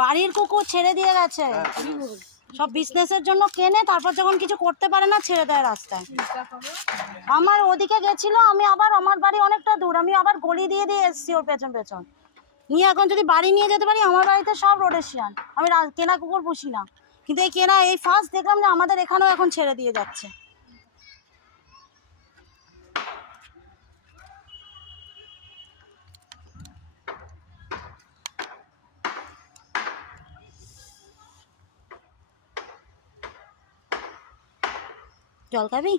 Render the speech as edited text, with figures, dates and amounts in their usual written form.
বাড়ির কুকুর ছেড়ে দিয়ে গেছে, সব বিজনেসের জন্য কেনে, তারপর যখন কিছু করতে পারে না ছেড়ে দেয় রাস্তায়। আমার ওদিকে গেছিল, আমি আবার আমার বাড়ি অনেকটা দূর, আমি আবার গলি দিয়ে দিয়ে এসছি ওর পেছন পেছন নিয়ে। এখন যদি বাড়ি নিয়ে যেতে পারি, আমার বাড়িতে সব রোডেশিয়ান, আমি কেনা কুকুর পুষি না, কিন্তু এই কেনা এই ফার্স্ট দেখলাম যে আমাদের এখানেও এখন ছেড়ে দিয়ে যাচ্ছে। জল খাবি?